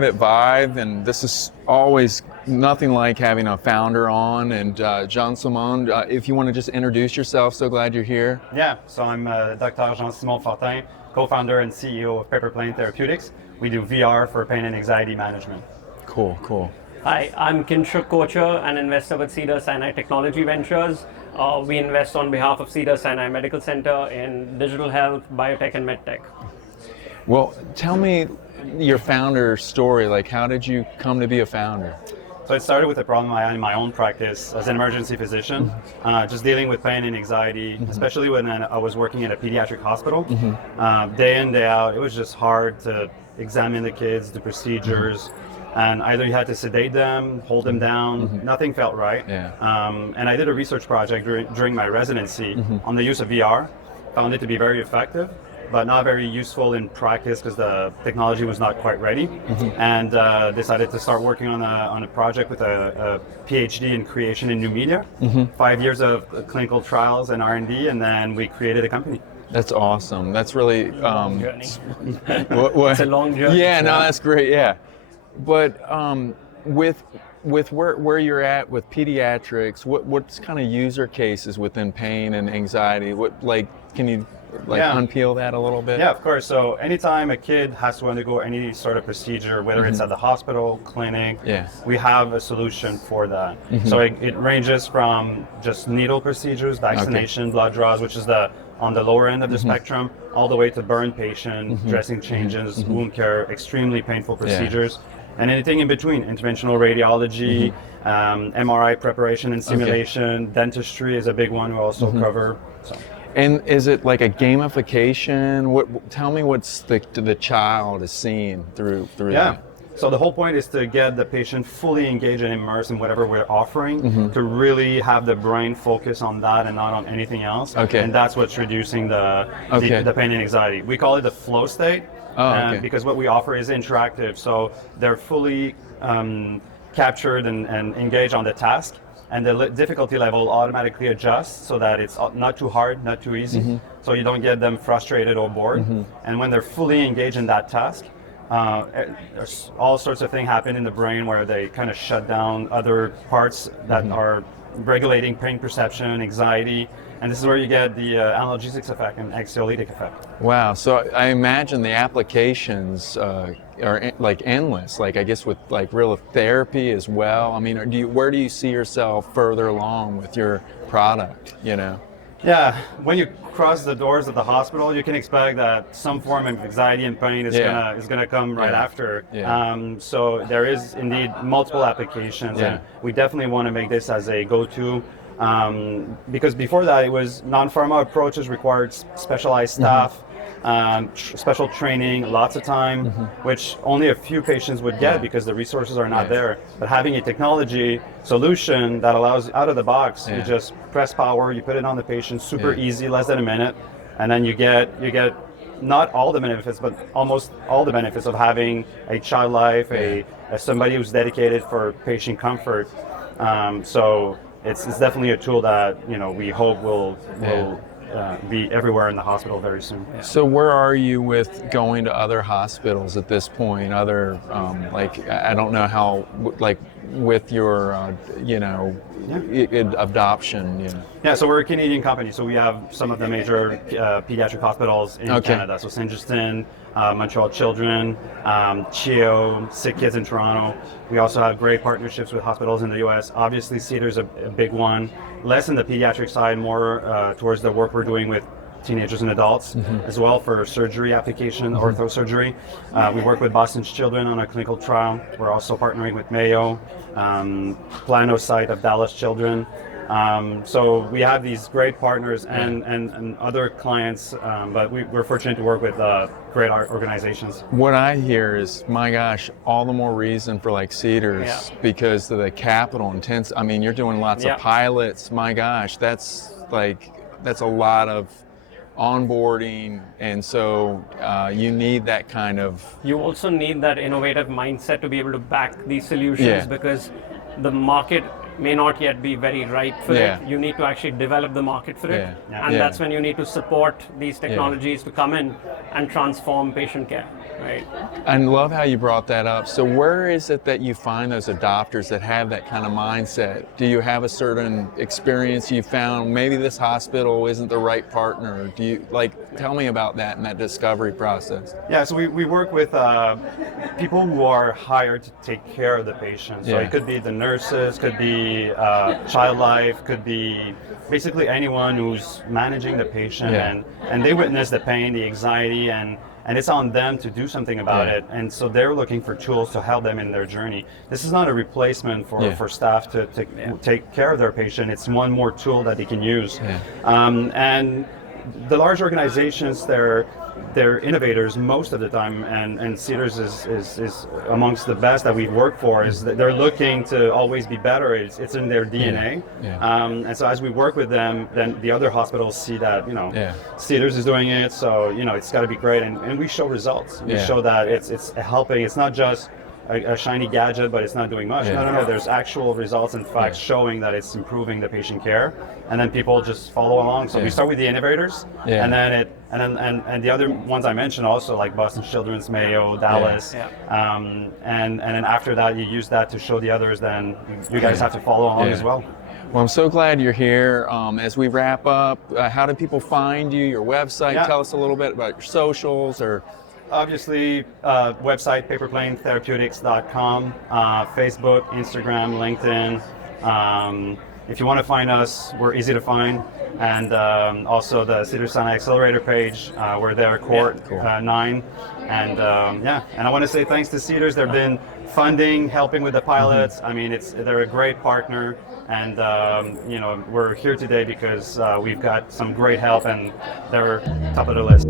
Kinshuk VIVE, and this is always nothing like having a founder on. And Jean-Simon, if you want to just introduce yourself, so glad you're here. Yeah, so I'm Dr. Jean-Simon Fortin, co-founder and CEO of Paperplane Therapeutics. We do VR for pain and anxiety management. Cool, cool. Hi, I'm Kinshuk Kocher, an investor with Cedars-Sinai Technology Ventures. We invest on behalf of Cedars-Sinai Medical Center in digital health, biotech, and medtech. Well, tell me your founder story. Like, how did you come to be a founder? So it started with a problem I had in my own practice as an emergency physician, just dealing with pain and anxiety, especially when I was working at a pediatric hospital. Day in, day out, it was just hard to examine the kids, the procedures, and either you had to sedate them, hold them down, nothing felt right. Yeah. And I did a research project during my residency on the use of VR, found it to be very effective, but not very useful in practice because the technology was not quite ready, and decided to start working on a project with a PhD in creation in new media, 5 years of clinical trials and R&D, and then we created a company. That's awesome. That's really Journey. what? It's a long journey. Yeah, no, that's great. Yeah, but with where you're at with pediatrics, what's kind of user cases within pain and anxiety? Can you unpeel that a little bit? Yeah, of course. So anytime a kid has to undergo any sort of procedure, whether it's at the hospital, clinic, we have a solution for that. So it ranges from just needle procedures, vaccination, blood draws, which is on the lower end of the spectrum, all the way to burn patient, dressing changes, wound care, extremely painful procedures, and anything in between, interventional radiology, MRI preparation and simulation, dentistry is a big one we also cover. So. And is it like a gamification? Tell me what's the child is seeing through that. So the whole point is to get the patient fully engaged and immersed in whatever we're offering, to really have the brain focus on that and not on anything else. Okay. And that's what's reducing the pain and anxiety. We call it the flow state, because what we offer is interactive. So they're fully captured and engaged on the task. And the difficulty level automatically adjusts so that it's not too hard, not too easy, so you don't get them frustrated or bored. And when they're fully engaged in that task, all sorts of things happen in the brain where they kind of shut down other parts that are regulating pain perception, anxiety, and this is where you get the analgesic effect and anxiolytic effect. Wow, so I imagine the applications are like endless, like I guess with like real therapy as well. I mean, where do you see yourself further along with your product, you know? Yeah, when you cross the doors of the hospital, you can expect that some form of anxiety and pain is gonna come right after. So there is indeed multiple applications, and we definitely want to make this as a go-to. Because before that, it was non-pharma approaches required specialized staff, special training, lots of time, which only a few patients would get because the resources are not there. But having a technology solution that allows out of the box, you just press power, you put it on the patient, super easy, less than a minute, and then you get not all the benefits, but almost all the benefits of having a child life, somebody who's dedicated for patient comfort. So it's definitely a tool that we hope will be everywhere in the hospital very soon. So where are you with going to other hospitals at this point? Other I don't know how with your adoption. Yeah, so we're a Canadian company, so we have some of the major pediatric hospitals in Canada. So St. Justin, Montreal Children, CHEO, Sick Kids in Toronto. We also have great partnerships with hospitals in the US. Obviously, Cedars a big one. Less in the pediatric side, more towards the work we're doing with teenagers and adults as well for surgery application, ortho surgery. We work with Boston's Children on a clinical trial. We're also partnering with Mayo, Plano site of Dallas Children. So we have these great partners and other clients, but we're fortunate to work with great organizations. What I hear is, my gosh, all the more reason for like Cedars because of the capital intense. I mean, you're doing lots of pilots. My gosh, that's a lot of onboarding, and so you need that kind of. You also need that innovative mindset to be able to back these solutions because the market may not yet be very ripe for it. You need to actually develop the market for it, and that's when you need to support these technologies to come in and transform patient care. right? I love how you brought that up. So where is it that you find those adopters that have that kind of mindset? Do you have a certain experience you found, maybe this hospital isn't the right partner? Do you, like, tell me about that and that discovery process. Yeah, so we work with people who are hired to take care of the patient. So it could be the nurses, could be child life, could be basically anyone who's managing the patient, and they witness the pain, the anxiety, and it's on them to do something about it. And so they're looking for tools to help them in their journey. This is not a replacement for staff to take care of their patient. It's one more tool that they can use. And the large organizations, they're innovators most of the time, and Cedars is amongst the best that we've worked for. Is that they're looking to always be better. It's in their DNA. And so as we work with them, then the other hospitals see that Cedars is doing it, so it's got to be great, and we show results. We show that it's helping. It's not just a shiny gadget, but it's not doing much. No. There's actual results, in fact, showing that it's improving the patient care, and then people just follow along. So we start with the innovators, and then the other ones I mentioned also, like Boston Children's, Mayo, Dallas, and then after that, you use that to show the others. Then you guys have to follow along as well. Well, I'm so glad you're here. As we wrap up, how do people find you? Your website? Tell us a little bit about your socials or. Obviously, website paperplanetherapeutics.com, Facebook, Instagram, LinkedIn. If you want to find us, we're easy to find. And also the Cedars-Sinai Accelerator page, we're there, Court 9. And and I want to say thanks to Cedars. They've been funding, helping with the pilots. I mean, they're a great partner. And we're here today because we've got some great help, and they're top of the list.